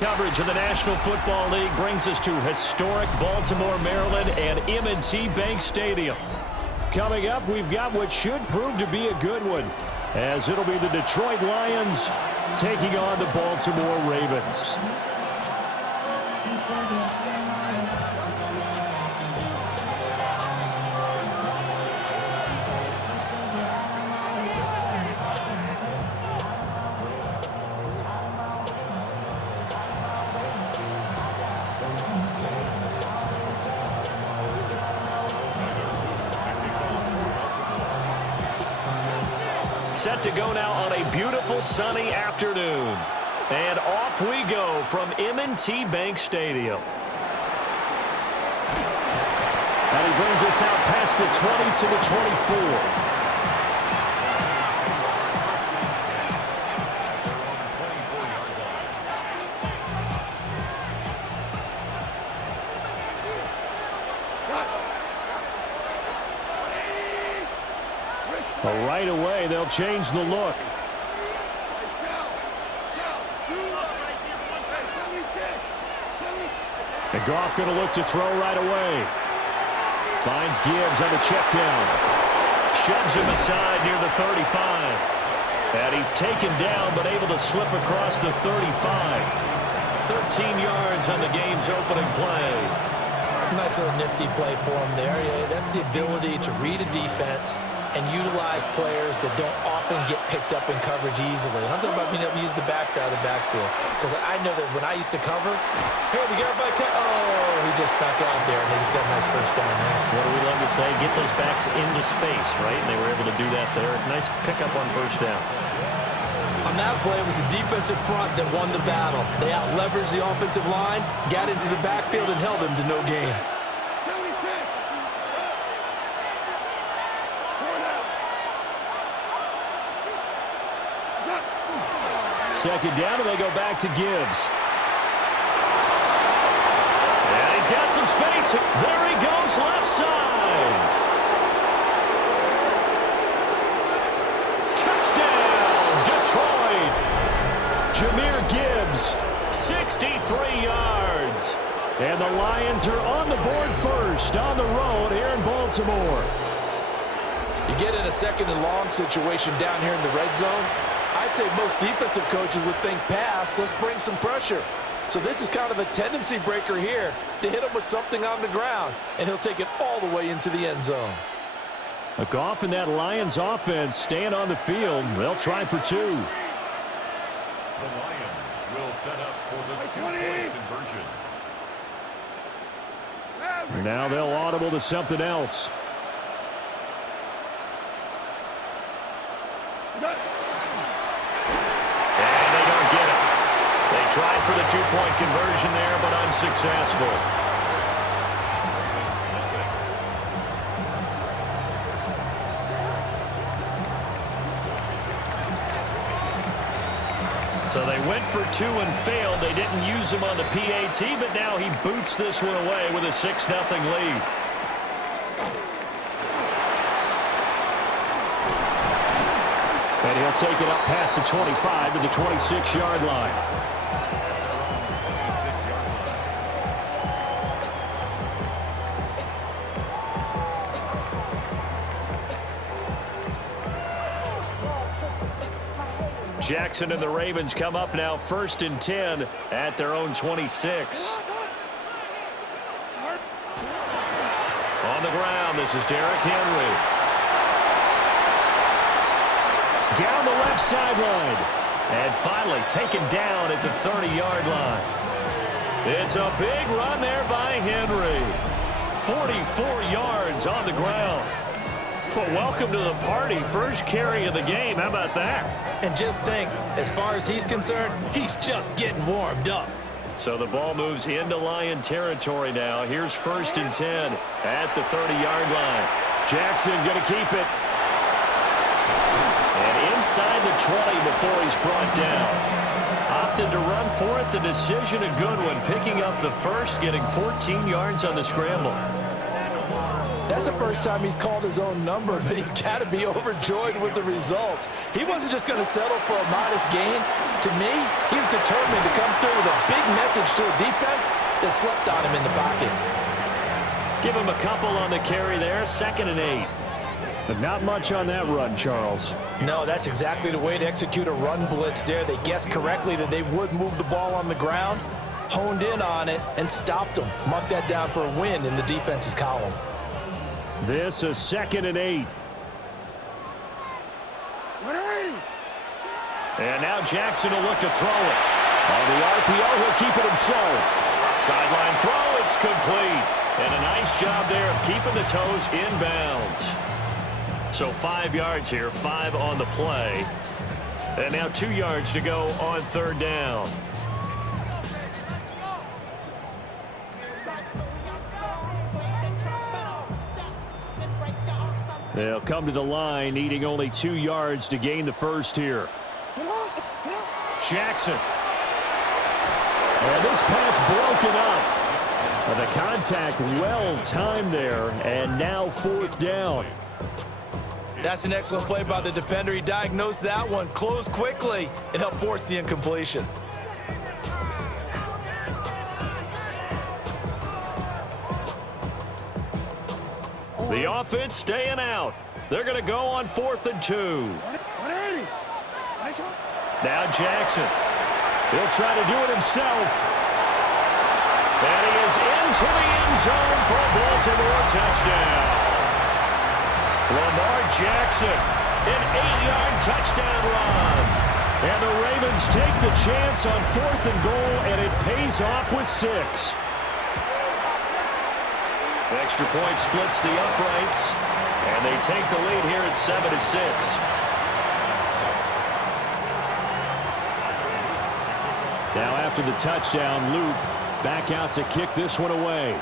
Coverage of the National Football League brings us to historic Baltimore, Maryland and M&T Bank Stadium. Coming up, we've got what should prove to be a good one, as it'll be the Detroit Lions taking on the Baltimore Ravens. Set to go now on a beautiful sunny afternoon. And off we go from M&T Bank Stadium. And he brings us out past the 20 to the 24. Right away, they'll change the look. And Goff going to look to throw right away. Finds Gibbs on the check down. Shoves him aside near the 35. And he's taken down but able to slip across the 35. 13 yards on the game's opening play. Nice little nifty play for him there. Yeah, that's the ability to read a defense and utilize players that don't often get picked up in coverage easily. And I'm talking about being able to use the backside of the backfield. Because I know that when I used to cover, hey, we got by cut. Oh, he just snuck out there, and they just got a nice first down there. What do we love to say? Get those backs into space, right? And they were able to do that there. Nice pickup on first down. On that play, it was the defensive front that won the battle. They out-leveraged the offensive line, got into the backfield, and held them to no gain. Second down, and they go back to Gibbs. And he's got some space. There he goes, left side. Touchdown, Detroit. Jahmyr Gibbs, 63 yards. And the Lions are on the board first on the road here in Baltimore. You get in a second and long situation down here in the red zone. I'd say most defensive coaches would think pass, let's bring some pressure. So this is kind of a tendency breaker here to hit him with something on the ground, and he'll take it all the way into the end zone. Goff and that Lions offense staying on the field. They'll try for two. The Lions will set up for the two-point conversion. Now they'll audible to something else. Tried for the two-point conversion there, but unsuccessful. So they went for two and failed. They didn't use him on the PAT, but now he boots this one away with a 6-0 lead. And he'll take it up past the 25 to the 26-yard line. Jackson and the Ravens come up now 1st and 10 at their own 26. On the ground, this is Derrick Henry. Down the left sideline. And finally taken down at the 30-yard line. It's a big run there by Henry. 44 yards on the ground. Well, welcome to the party. First carry of the game. How about that? And just think, as far as he's concerned, he's just getting warmed up. So the ball moves into Lion territory now. Here's 1st and 10 at the 30-yard line. Jackson going to keep it. And inside the 20 before he's brought down. Opted to run for it. The decision a good one. Picking up the first, getting 14 yards on the scramble. That's the first time he's called his own number, but he's got to be overjoyed with the results. He wasn't just going to settle for a modest gain. To me, he was determined to come through with a big message to a defense that slept on him in the pocket. Give him a couple on the carry there, 2nd and 8. But not much on that run, Charles. No, that's exactly the way to execute a run blitz there. They guessed correctly that they would move the ball on the ground, honed in on it, and stopped them. Mark that down for a win in the defense's column. This is 2nd and 8. And now Jackson will look to throw it. On the RPO, he'll keep it himself. Sideline throw, it's complete. And a nice job there of keeping the toes inbounds. So 5 yards here, 5 on the play. And now 2 yards to go on 3rd down. They'll come to the line, needing only 2 yards to gain the first here. Jackson. And this pass broken up. The contact well timed there, and now 4th down. That's an excellent play by the defender. He diagnosed that one, closed quickly, and helped force the incompletion. The offense staying out. They're going to go on 4th and 2. Now Jackson. He'll try to do it himself. And he is into the end zone for a Baltimore touchdown. Lamar Jackson, an 8-yard touchdown run. And the Ravens take the chance on 4th and goal, and it pays off with 6. Extra point splits the uprights, and they take the lead here at 7-6. Now after the touchdown, Luke back out to kick this one away.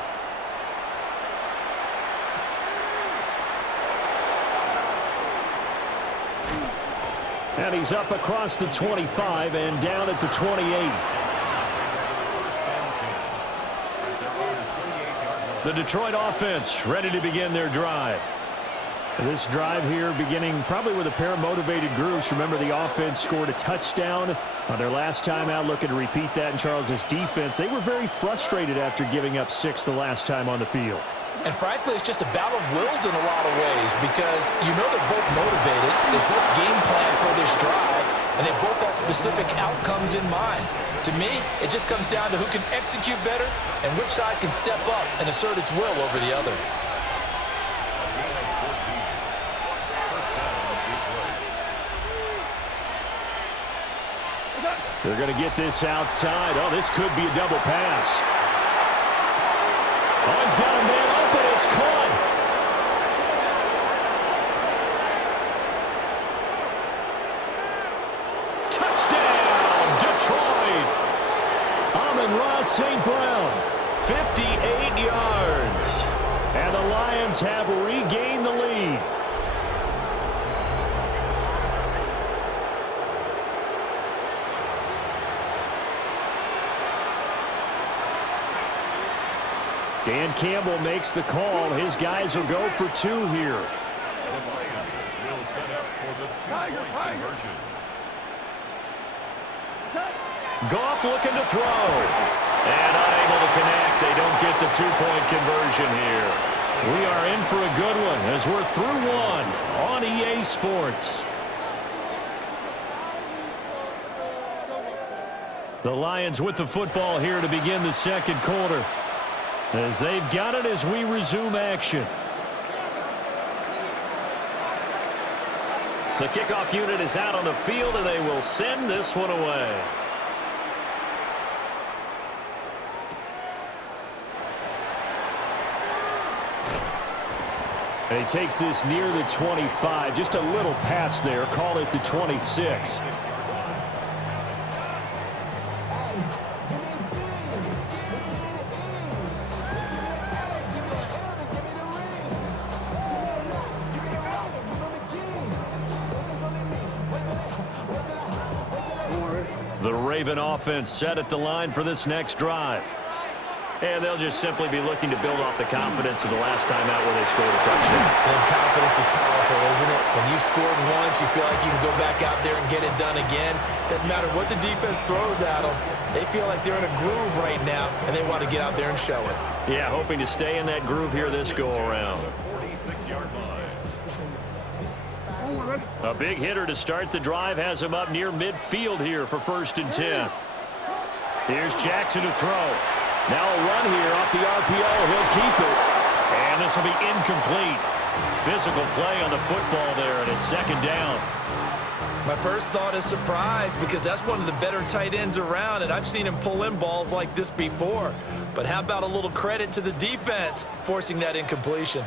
And he's up across the 25 and down at the 28. The Detroit offense ready to begin their drive. This drive here beginning probably with a pair of motivated groups. Remember, the offense scored a touchdown on their last time out, looking to repeat that in Charles's defense. They were very frustrated after giving up 6 the last time on the field. And frankly, it's just a battle of wills in a lot of ways because you know they're both motivated, they both game plan for this drive, and they both have specific outcomes in mind. To me, it just comes down to who can execute better and which side can step up and assert its will over the other. They're going to get this outside. Oh, this could be a double pass. Oh, he's got a man open. It's caught. Touchdown, Detroit. Amon-Ra St. Brown. 58 yards. And the Lions have regained the lead. Dan Campbell makes the call. His guys will go for 2 here. The Lions will set up for the 2-point conversion. Goff looking to throw. And unable to connect. They don't get the 2-point conversion here. We are in for a good one as we're through 1 on EA Sports. The Lions with the football here to begin the 2nd quarter, as they've got it as we resume action. The kickoff unit is out on the field, and they will send this one away. And he takes this near the 25. Just a little pass there. Call it the 26. The Raven offense set at the line for this next drive. And they'll just simply be looking to build off the confidence of the last time out where they scored a touchdown. And confidence is powerful, isn't it? When you've scored once, you feel like you can go back out there and get it done again. Doesn't matter what the defense throws at them. They feel like they're in a groove right now, and they want to get out there and show it. Yeah, hoping to stay in that groove here this go-around. 46-yard line. A big hitter to start the drive has him up near midfield here for 1st and 10. Here's Jackson to throw. Now a run here off the RPO. He'll keep it. And this will be incomplete. Physical play on the football there, and it's 2nd down. My first thought is surprise because that's one of the better tight ends around, and I've seen him pull in balls like this before. But how about a little credit to the defense forcing that incompletion?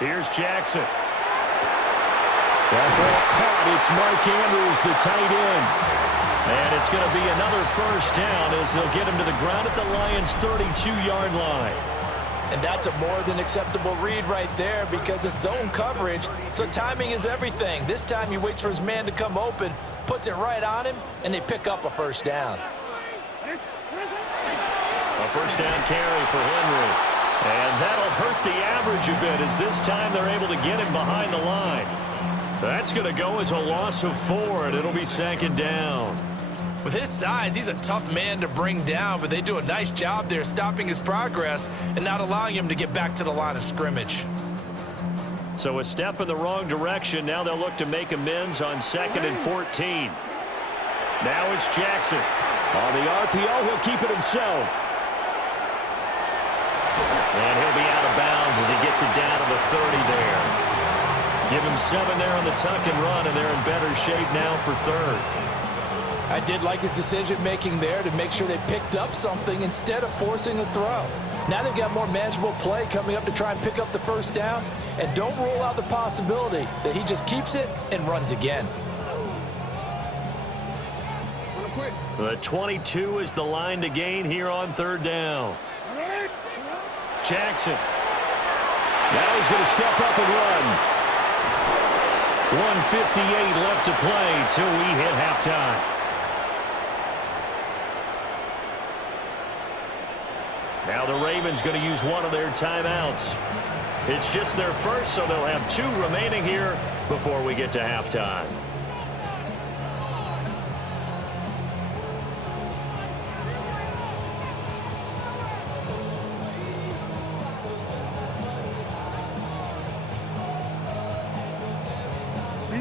Here's Jackson. That ball caught. It's Mark Andrews, the tight end. And it's going to be another 1st down as they'll get him to the ground at the Lions' 32-yard line. And that's a more than acceptable read right there because it's zone coverage, so timing is everything. This time he waits for his man to come open, puts it right on him, and they pick up a 1st down. A 1st down carry for Henry. And that'll hurt the average a bit as this time they're able to get him behind the line. That's going to go as a loss of 4, and it'll be 2nd down. With his size, he's a tough man to bring down, but they do a nice job there stopping his progress and not allowing him to get back to the line of scrimmage. So a step in the wrong direction. Now they'll look to make amends on 2nd and 14. Now it's Jackson. On the RPO, he'll keep it himself. And he'll be out of bounds as he gets it down to the 30 there. Give him 7 there on the tuck and run, and they're in better shape now for 3rd. I did like his decision-making there to make sure they picked up something instead of forcing a throw. Now they've got more manageable play coming up to try and pick up the 1st down, and don't rule out the possibility that he just keeps it and runs again. The 22 is the line to gain here on 3rd down. Jackson. Now he's going to step up and run. 1:58 left to play till we hit halftime. Now the Ravens going to use one of their timeouts. It's just their first, so they'll have 2 remaining here before we get to halftime.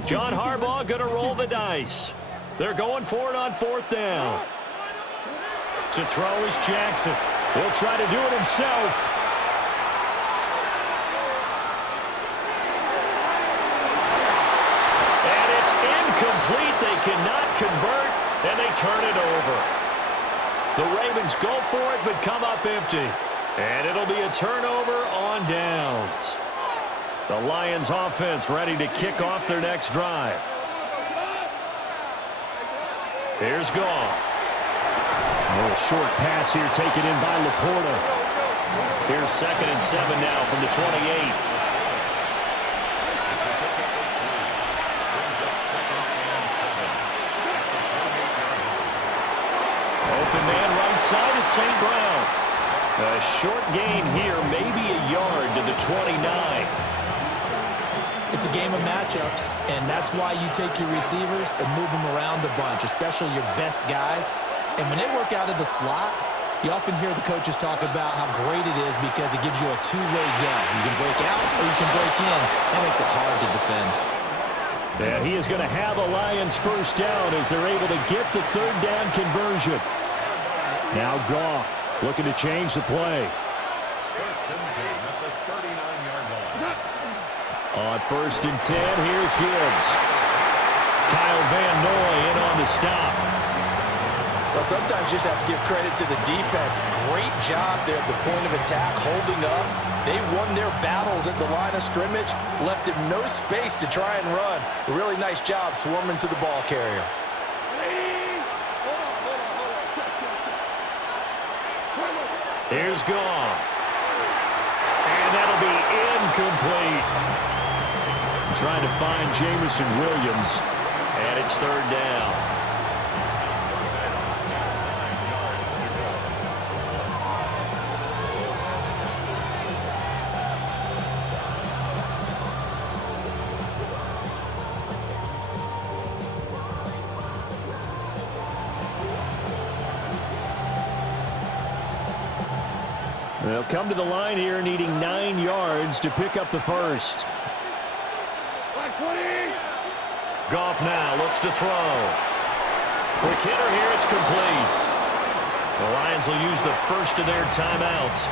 John Harbaugh going to roll the dice. They're going for it on 4th down. To throw is Jackson. He'll try to do it himself. And it's incomplete. They cannot convert, and they turn it over. The Ravens go for it, but come up empty. And it'll be a turnover on downs. The Lions offense ready to kick off their next drive. Here's Goff. A little short pass here taken in by Laporta. Here's 2nd and 7 now from the 28. Open man right side is St. Brown. A short gain here, maybe a yard to the 29. It's a game of matchups, and that's why you take your receivers and move them around a bunch, especially your best guys. And when they work out of the slot, you often hear the coaches talk about how great it is because it gives you a two-way go. You can break out or you can break in. That makes it hard to defend. And he is going to have the Lions 1st down as they're able to get the 3rd down conversion. Now Goff looking to change the play. 1st and 10 at the 39-yard line. On 1st and 10, here's Gibbs. Kyle Van Noy in on the stop. Well, sometimes you just have to give credit to the defense. Great job there at the point of attack, holding up. They won their battles at the line of scrimmage, left him no space to try and run. A really nice job swarming to the ball carrier. Here's Goff. And that'll be incomplete. Trying to find Jamison Williams. And it's 3rd down. They'll come to the line here needing 9 yards to pick up the first. Goff now looks to throw. Quick hitter here, it's complete. The Lions will use the first of their timeouts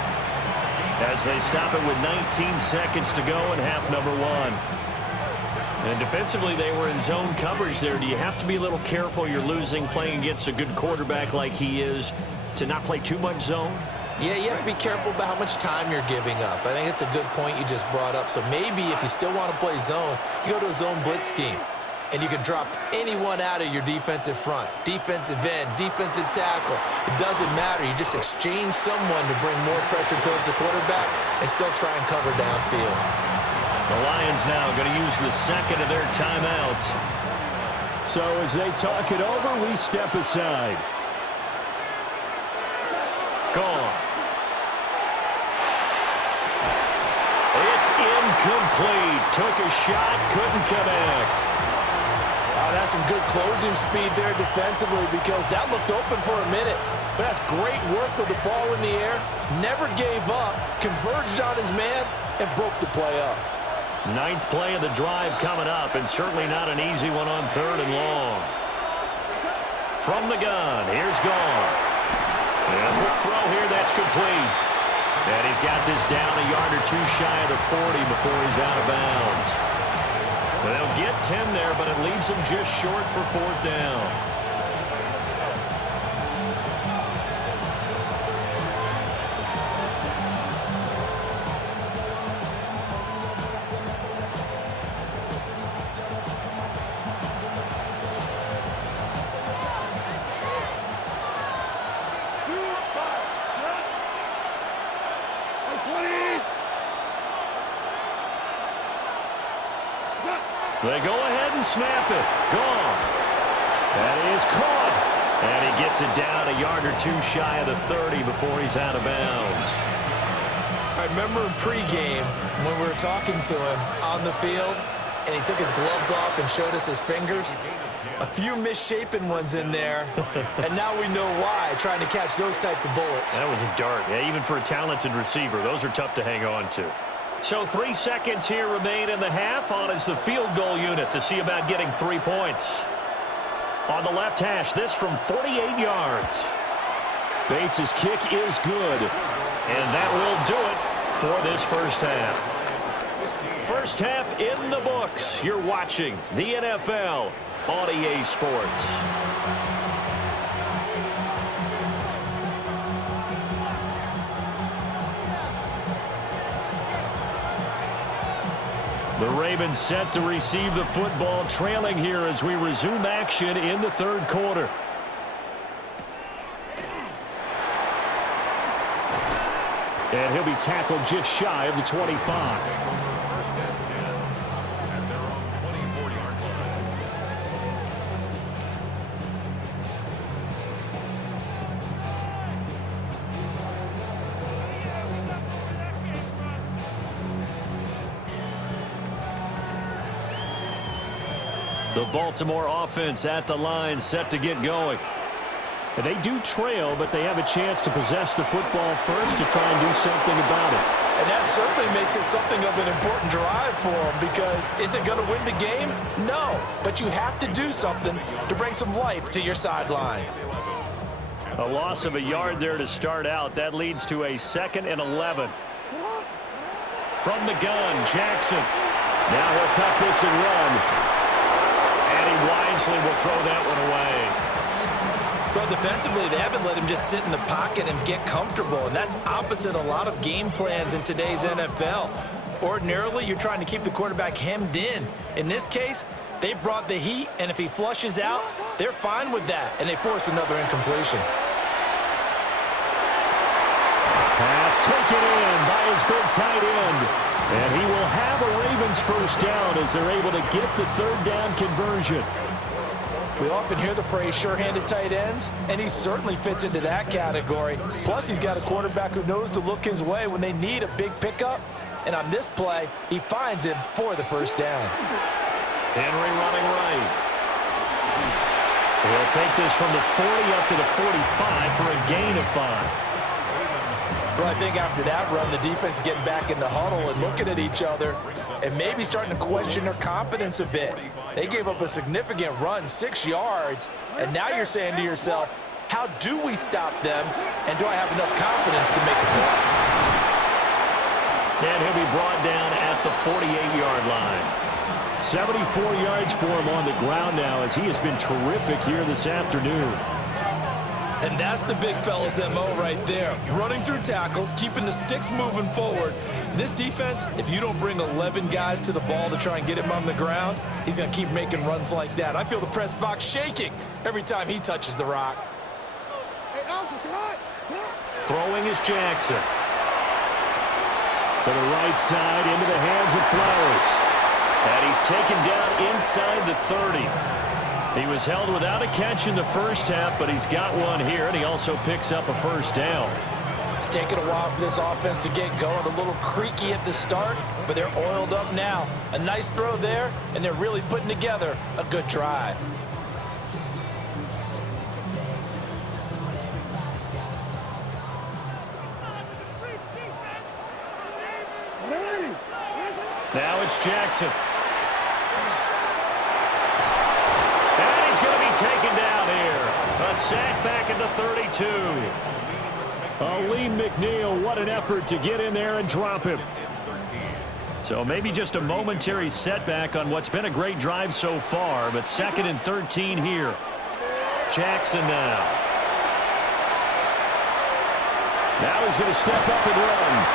as they stop it with 19 seconds to go in half number 1. And defensively, they were in zone coverage there. Do you have to be a little careful? You're losing, playing against a good quarterback like he is, to not play too much zone? Yeah, you have to be careful about how much time you're giving up. I think it's a good point you just brought up. So maybe if you still want to play zone, you go to a zone blitz scheme. And you can drop anyone out of your defensive front, defensive end, defensive tackle. It doesn't matter. You just exchange someone to bring more pressure towards the quarterback and still try and cover downfield. The Lions now going to use the second of their timeouts. So as they talk it over, we step aside. Gone. It's incomplete. Took a shot, couldn't connect. That's some good closing speed there defensively because that looked open for a minute. But that's great work with the ball in the air. Never gave up, converged on his man, and broke the play up. 9th play of the drive coming up, and certainly not an easy one on 3rd and long. From the gun, here's Goff. And a quick throw here, that's complete. And he's got this down a yard or 2 shy of the 40 before he's out of bounds. They'll get 10 there, but it leaves them just short for 4th down. They go ahead and snap it. Goff. That is caught. And he gets it down a yard or 2 shy of the 30 before he's out of bounds. I remember in pregame when we were talking to him on the field, and he took his gloves off and showed us his fingers. A few misshapen ones in there, and now we know why, trying to catch those types of bullets. That was a dart. Yeah, even for a talented receiver, those are tough to hang on to. So 3 seconds here remain in the half. On is the field goal unit to see about getting 3 points. On the left hash, this from 48 yards. Bates' kick is good. And that will do it for this first half. First half in the books. You're watching the NFL on EA Sports. The Ravens set to receive the football, trailing here as we resume action in the 3rd quarter. And he'll be tackled just shy of the 25. First and 10 at their own 24-yard line. The Baltimore offense at the line, set to get going. And they do trail, but they have a chance to possess the football first to try and do something about it. And that certainly makes it something of an important drive for them because is it going to win the game? No, but you have to do something to bring some life to your sideline. A loss of a yard there to start out. That leads to a 2nd and 11. From the gun, Jackson. Now he'll tuck this and run. And he wisely will throw that one away. Well, defensively, they haven't let him just sit in the pocket and get comfortable, and that's opposite a lot of game plans in today's NFL. Ordinarily, you're trying to keep the quarterback hemmed in. In this case, they brought the heat, and if he flushes out, they're fine with that, and they force another incompletion. Pass taken in by his big tight end. And he will have a Ravens first down as they're able to get the 3rd down conversion. We often hear the phrase sure-handed tight ends, and he certainly fits into that category. Plus, he's got a quarterback who knows to look his way when they need a big pickup. And on this play, he finds him for the first down. Henry running right. He'll take this from the 40 up to the 45 for a gain of 5. Well, I think after that run, the defense is getting back in the huddle and looking at each other and maybe starting to question their confidence a bit. They gave up a significant run, 6 yards, and now you're saying to yourself, how do we stop them, and do I have enough confidence to make a play? And he'll be brought down at the 48-yard line. 74 yards for him on the ground now as he has been terrific here this afternoon. And that's the big fella's MO right there. Running through tackles, keeping the sticks moving forward. This defense, if you don't bring 11 guys to the ball to try and get him on the ground, he's going to keep making runs like that. I feel the press box shaking every time he touches the rock. Throwing is Jackson. To the right side, into the hands of Flowers. And he's taken down inside the 30. He was held without a catch in the first half, but he's got one here, and he also picks up a first down. It's taken a while for this offense to get going. A little creaky at the start, but they're oiled up now. A nice throw there, and they're really putting together a good drive. Now it's Jackson. And he's going to be taken down here. A sack back at the 32. Aleem McNeil, what an effort to get in there and drop him. So maybe just a momentary setback on what's been a great drive so far, but 2nd and 13 here. Jackson now. Now he's going to step up and run.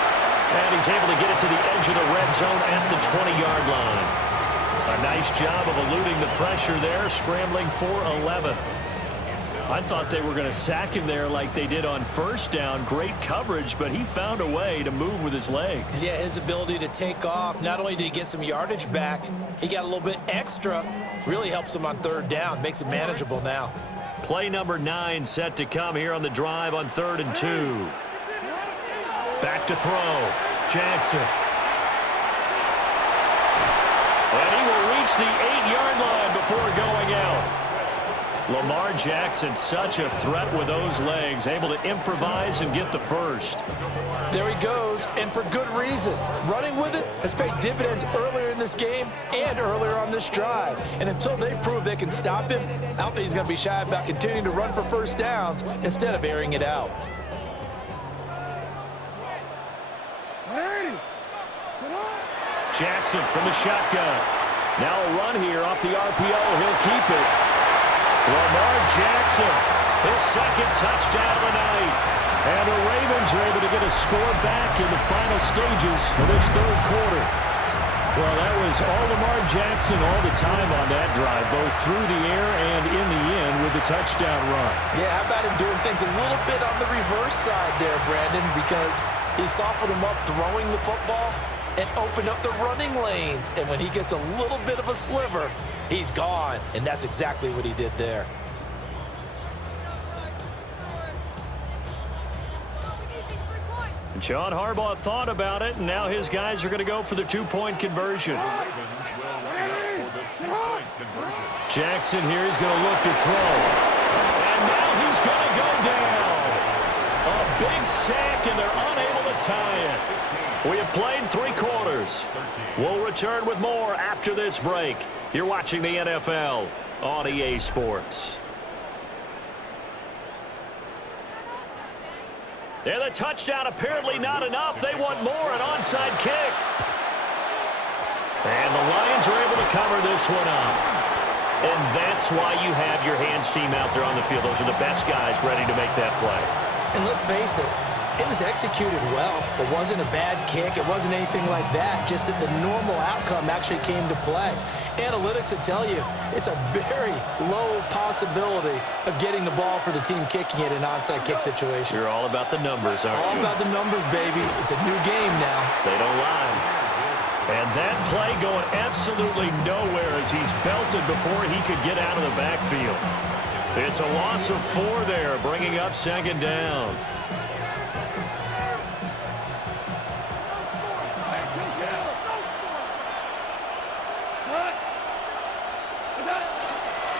And he's able to get it to the edge of the red zone at the 20-yard line. A nice job of eluding the pressure there, scrambling for 11. I thought they were going to sack him there like they did on first down. Great coverage, but he found a way to move with his legs. Yeah, his ability to take off, not only did he get some yardage back, he got a little bit extra. Really helps him on 3rd down, makes it manageable now. Play number 9 set to come here on the drive on 3rd and 2. Back to throw. Jackson. And he will reach the 8-yard line before going out. Lamar Jackson, such a threat with those legs, able to improvise and get the first. There he goes, and for good reason. Running with it has paid dividends earlier in this game and earlier on this drive. And until they prove they can stop him, I don't think he's going to be shy about continuing to run for first downs instead of airing it out. Jackson from the shotgun. Now a run here off the RPO. He'll keep it. Lamar Jackson, his 2nd touchdown of the night. And the Ravens are able to get a score back in the final stages of this 3rd quarter. Well, that was all Lamar Jackson all the time on that drive, both through the air and in the end with the touchdown run. Yeah, how about him doing things a little bit on the reverse side there, Brandon, because he softened him up throwing the football and opened up the running lanes. And when he gets a little bit of a sliver, he's gone. And that's exactly what he did there. John Harbaugh thought about it, and now his guys are going to go for the 2-point conversion. Jackson here is going to look to throw. And now he's going to go down. A big sack, and they're unable to tie it. We have played 3 quarters. We'll return with more after this break. You're watching the NFL on EA Sports. And the touchdown apparently not enough. They want more, an onside kick. And the Lions are able to cover this one up. And that's why you have your hands team out there on the field. Those are the best guys ready to make that play. And let's face it, it was executed well. It wasn't a bad kick. It wasn't anything like that. Just that the normal outcome actually came to play. Analytics will tell you it's a very low possibility of getting the ball for the team kicking it in an onside kick situation. You're all about the numbers, aren't you? All about the numbers, baby. It's a new game now. They don't lie. And that play going absolutely nowhere as he's belted before he could get out of the backfield. It's a loss of 4 there, bringing up 2nd down.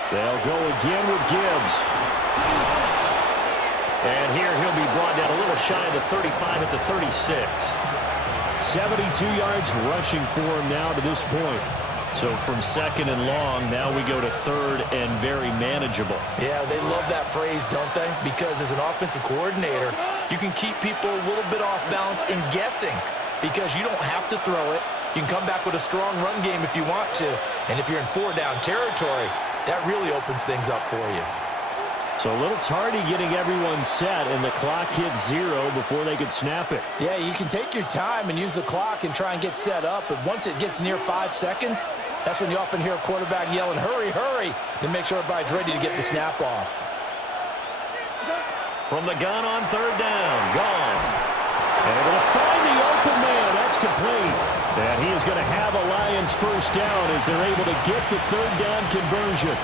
They'll go again with Gibbs. And here he'll be brought down a little little shy of the 35 at the 36. 72 yards rushing for him now to this point. So from second and long, now we go to third and very manageable. Yeah, they love that phrase, don't they? Because as an offensive coordinator, you can keep people a little bit off balance and guessing because you don't have to throw it. You can come back with a strong run game if you want to. And if you're in 4-down territory, that really opens things up for you. So a little tardy getting everyone set, and the clock hits 0 before they could snap it. Yeah, you can take your time and use the clock and try and get set up, but once it gets near 5 seconds, that's when you often hear a quarterback yelling, hurry, hurry, to make sure everybody's ready to get the snap off. From the gun on third down, Goff. Able to find the open man. That's complete. And he is going to have a Lions first down as they're able to get the third down conversion.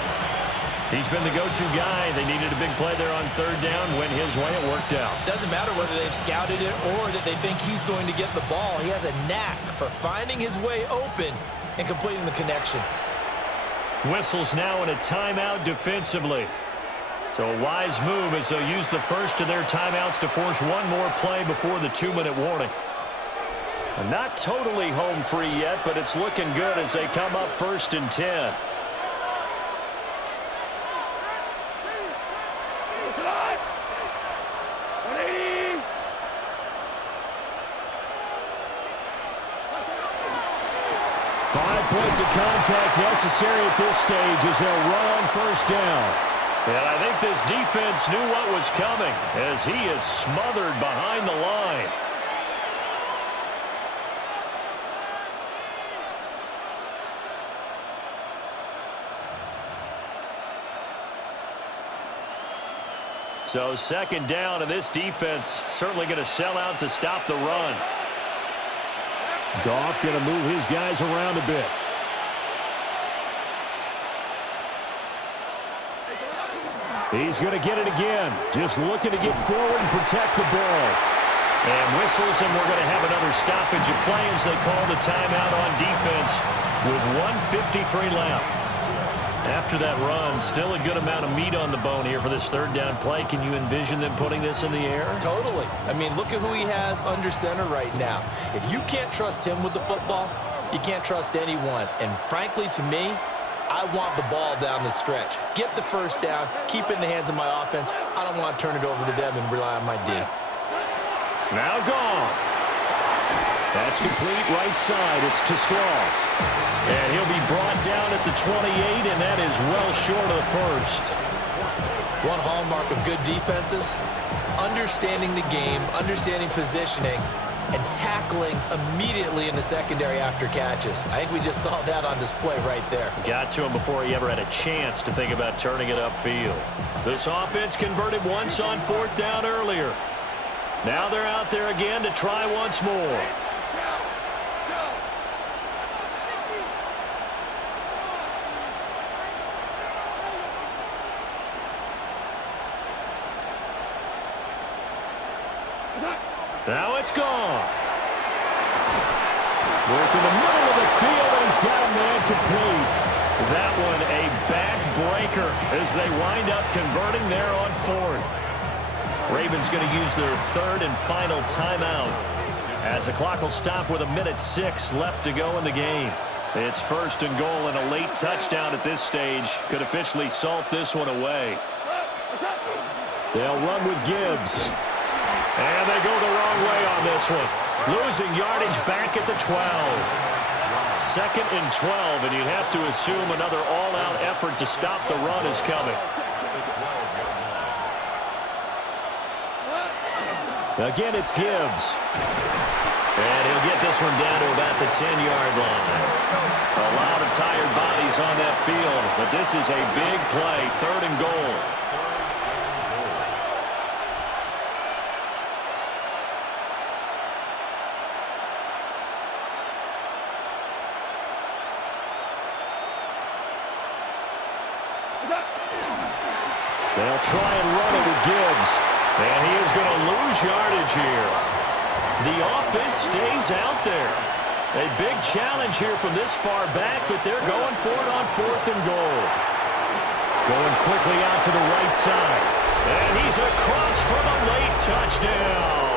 He's been the go-to guy. They needed a big play there on third down. Went his way. It worked out. Doesn't matter whether they've scouted it or that they think he's going to get the ball. He has a knack for finding his way open and completing the connection. Whistles now in a timeout defensively. So a wise move as they'll use the first of their timeouts to force one more play before the 2-minute warning. And not totally home free yet, but it's looking good as they come up first and 10. Points of contact necessary at this stage as they'll run on first down. And I think this defense knew what was coming as he is smothered behind the line. So second down, and this defense certainly going to sell out to stop the run. Goff going to move his guys around a bit. He's going to get it again. Just looking to get forward and protect the ball. And whistles, and we're going to have another stoppage of play as they call the timeout on defense with 1:53 left. After that run, still a good amount of meat on the bone here for this third down play. Can you envision them putting this in the air? Totally. I mean, look at who he has under center right now. If you can't trust him with the football, you can't trust anyone. And frankly, to me, I want the ball down the stretch. Get the first down, keep it in the hands of my offense. I don't want to turn it over to them and rely on my D. Now Goff. That's complete right side. It's to Slaw. And he'll be brought down at the 28, and that is well short of the first. One hallmark of good defenses is understanding the game, understanding positioning, and tackling immediately in the secondary after catches. I think we just saw that on display right there. Got to him before he ever had a chance to think about turning it upfield. This offense converted once on fourth down earlier. Now they're out there again to try once more. Now it's Goff. Work in the middle of the field, and he's got a man complete. That one a back-breaker as they wind up converting there on fourth. Ravens going to use their third and final timeout as the clock will stop with 1:06 left to go in the game. It's first and goal, and a late touchdown at this stage could officially salt this one away. They'll run with Gibbs. And they go the wrong way on this one. Losing yardage back at the 12. Second and 12, and you'd have to assume another all-out effort to stop the run is coming. Again, it's Gibbs. And he'll get this one down to about the 10-yard line. A lot of tired bodies on that field, but this is a big play, third and goal. They'll try and run it with Gibbs. And he is going to lose yardage here. The offense stays out there. A big challenge here from this far back, but they're going for it on fourth and goal. Going quickly out to the right side. And he's across for the late touchdown.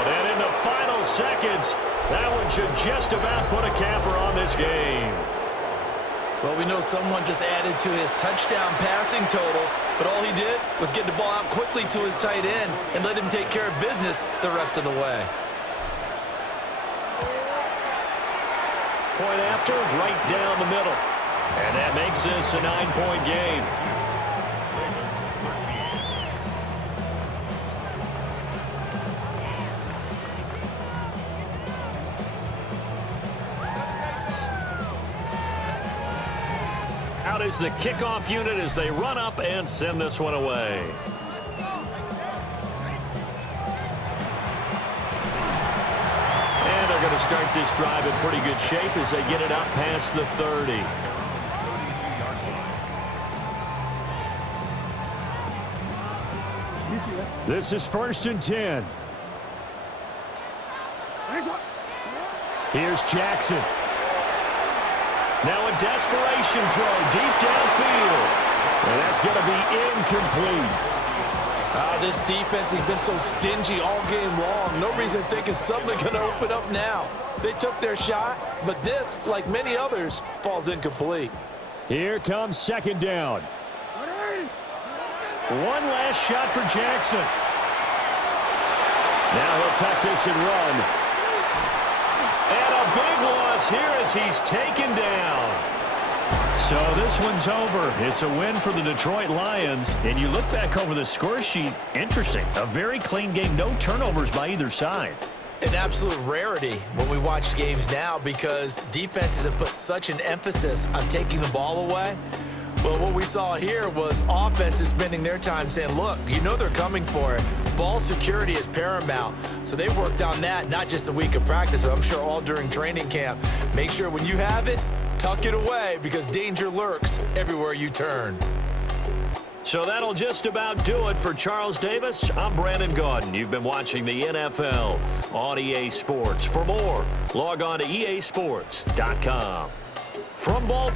seconds. That one should just about put a capper on this game. Well, we know someone just added to his touchdown passing total, but all he did was get the ball out quickly to his tight end and let him take care of business the rest of the way. Point after, right down the middle. And that makes this a 9-point game. Out is the kickoff unit as they run up and send this one away. And they're going to start this drive in pretty good shape as they get it up past the 30. This is 1st and 10. Here's Jackson. Now a desperation throw deep downfield. And that's going to be incomplete. This defense has been so stingy all game long. No reason to think it's suddenly going to open up now. They took their shot, but this, like many others, falls incomplete. Here comes 2nd down. One last shot for Jackson. Now he'll tuck this and run. And a big loss here as he's taken down. So this one's over. It's a win for the Detroit Lions. And you look back over the score sheet, interesting. A very clean game, no turnovers by either side. An absolute rarity when we watch games now because defenses have put such an emphasis on taking the ball away. Well, what we saw here was offenses spending their time saying, look, you know they're coming for it. Ball security is paramount. So they worked on that not just a week of practice, but I'm sure all during training camp. Make sure when you have it, tuck it away because danger lurks everywhere you turn. So that'll just about do it for Charles Davis. I'm Brandon Gaudin. You've been watching the NFL on EA Sports. For more, log on to easports.com. From Baltimore.